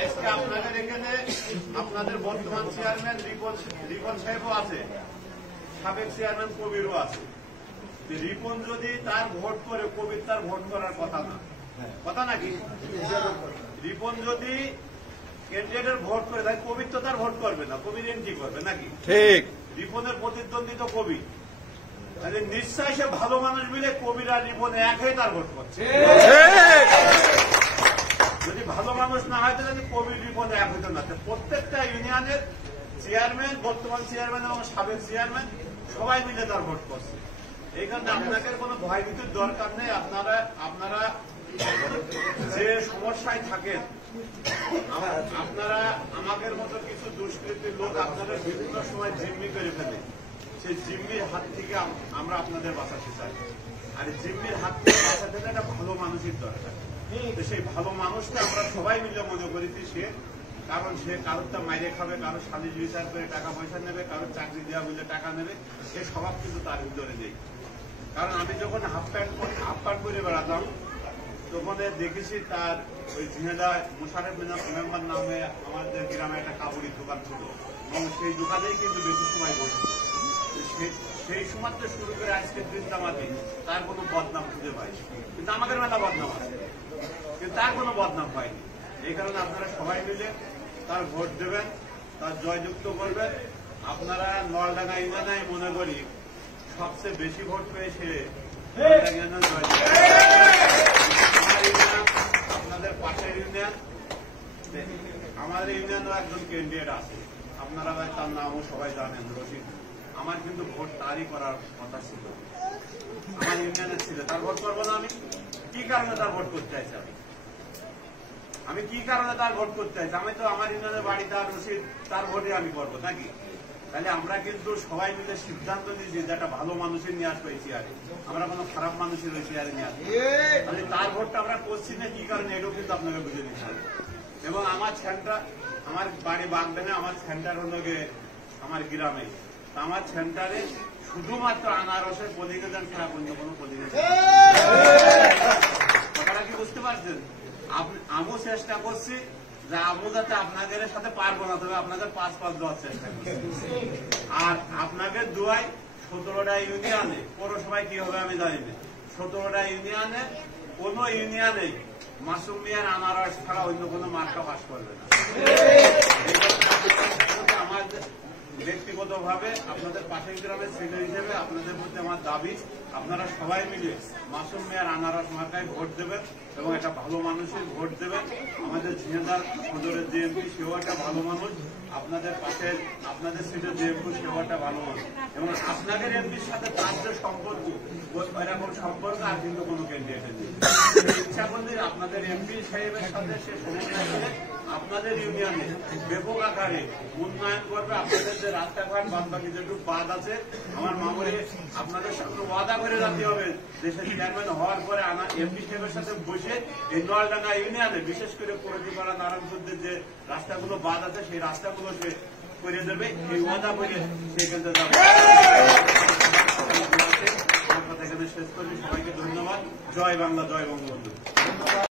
আজকে আপনাদের এখানে আপনাদের বর্তমান চেয়ারম্যান রিপন সাহেবও আছে, সাবেক চেয়ারম্যান কবিরও আছে। রিপন যদি তার ভোট করে, কবির তার ভোট করার কথা না, কথা নাকি? রিপন যদি ক্যান্ডিডেটের ভোট করে, তাই কবির তো তার ভোট করবে না, কবির এন্ট্রি করবে নাকি? ঠিক। রিপনের প্রতিদ্বন্দ্বী তো কবি, তাহলে নিশ্চয় সে ভালো মানুষ মিলে কবির আর রিপন এক হয়ে তার ভোট করছে। যদি ভালো মানুষ না হয় তাহলে কবির রিপন এক হইতো না। প্রত্যেকটা ইউনিয়নের চেয়ারম্যান, বর্তমান চেয়ারম্যান এবং সাবেক চেয়ারম্যান সবাই মিলে তার ভোট করছে। এই কারণে আপনাদের কোনো ভয় ভীতির দরকার নেই। আপনারা যে সমস্যায় থাকেন, আপনারা আমাদের মতো কিছু দুষ্কৃতির লোক আপনাদের বিভিন্ন সময় জিম্মি করে ফেলে, সেই জিম্মির হাত থেকে আমরা আপনাদের বাঁচাতে চাই। আর জিম্মির হাত থেকে বাঁচাতে হলে একটা ভালো মানুষের দরকার। সেই ভালো মানুষটা আমরা সবাই মিলে মনে করেছি সে, কারণ সে কারোরটা মাইরে খাবে, কারো সালিশ বিচার করে টাকা পয়সা নেবে, কারোর চাকরি দেওয়া বলে টাকা নেবে, এই স্বভাব কিন্তু তার ভিতরে নেই। কারণ আমি যখন হাফ প্যান্ট করে বেড়াতাম তখন দেখেছি তার ওই ঝিনেদা মোশারেফ মেম্বার নামে আমাদের গ্রামে একটা কাপড়ের দোকান ছিল, এবং সেই দোকানেই কিন্তু বেশি সময় বসত। সেই সময় থেকে শুরু করে আজকের দিনটামাতে তার কোনো বদনাম খুঁজে পাইনি, কিন্তু আমাদের মেলা বদনাম আছে, কিন্তু তার কোনো বদনাম পাইনি। এই কারণে আপনারা সবাই মিলে তার ভোট দেবেন, তার জয়যুক্ত করবেন। আপনারা নলডাঙ্গা ইউনিয়নে মনে করি সবচেয়ে বেশি ভোট পেয়েছে আপনাদের পাশের ইউনিয়ন, আমাদের ইউনিয়নেও একজন ক্যান্ডিডেট আছে, আপনারা তার নামও সবাই জানেন, রশিদ। আমার কিন্তু ভোট তারই করার কথা ছিল, আমার ইউনিয়নের ছিল, তার ভোট করবো না আমি? কি কারণে তার ভোট করতে চাইছি? আমি কি কারণে তার ভোট করতে চাইছি? আমি তো আমার ইউনিয়নের বাড়ি তার রশিদ, তার ভোটে আমি করবো নাকি? তাহলে আমরা কিন্তু সবাই মিলে সিদ্ধান্ত নিয়েছি যে একটা ভালো মানুষের নিয়ে আসবো এই চেয়ারে, আমরা কোনো খারাপ মানুষের ওই চেয়ারে নিয়ে আসবো। তাহলে তার ভোটটা আমরা করছি না কি কারণে, এটাও কিন্তু আপনাকে বুঝে নিতে হবে। এবং আমার সেন্টার, আমার বাড়ি বাগদানে, আমার সেন্টার হলো গিয়ে আমার গ্রামে, আমার সেন্টারে শুধুমাত্র আনারসের পলিগেশন ছাড়া অন্য কোনো পলিগেশন। কথাটা কি বুঝতে পারছেন? আমিও চেষ্টা করছি যে আমি যাতে আপনাদের সাথে পারবো না, তবে আপনাদের 5-5 দেওয়ার চেষ্টা করছি। আর আপনাদের দুয়ায় 17টা ইউনিয়নে, পৌরসভায় কি হবে আমি জানি না, 17টা ইউনিয়নে কোন ইউনিয়নে মাসুম মিয়ার আনারস ছাড়া অন্য কোনো মার্কা পাস করবে না। আমার ব্যক্তিগতভাবে আপনাদের পাশের গ্রামের ছেলে হিসেবে আপনাদের প্রতি আমার দাবি, আপনারা সবাই মিলে মাসুম মিয়ার আনারস মার্কায় ভোট দেবেন এবং একটা ভালো মানুষের ভোট দেবেন। আমাদের ঝিনেদার সদরের যে এমপি সেও একটা ভালো মানুষ, আপনাদের পাশের আপনাদের সিটের যে এমপি সেও একটা ভালো মানুষ, এবং আপনাদের এমপির সাথে তার যে সম্পর্ক, এরকম সম্পর্ক আর কিন্তু কোনো ক্যান্ডিডেটের নেই। ইচ্ছা করলে আপনাদের এমপি সাহেবের সাথে সে সমন্বয় করে আপনাদের ইউনিয়নে ব্যাপক আকারে উন্নয়ন করবে। আপনাদের যে রাস্তাঘাট বাদবাকি যেটুকু বাদ আছে, আমার মামুরে আপনাদের সামনে ওয়াদা করে রাখতে হবে, দেশের চেয়ারম্যান হওয়ার পরে এমপি সাহেবের সাথে বসে এই নলডাঙ্গা ইউনিয়নে বিশেষ করে পরিধিপাড়া নারায়ণপুরের যে রাস্তাগুলো বাদ আছে সেই রাস্তাগুলো সে করে দেবে, এই ওয়াদা করে সেখানে যাবে। কথা এখানে শেষ করছি। সবাইকে ধন্যবাদ। জয় বাংলা, জয় বঙ্গবন্ধু।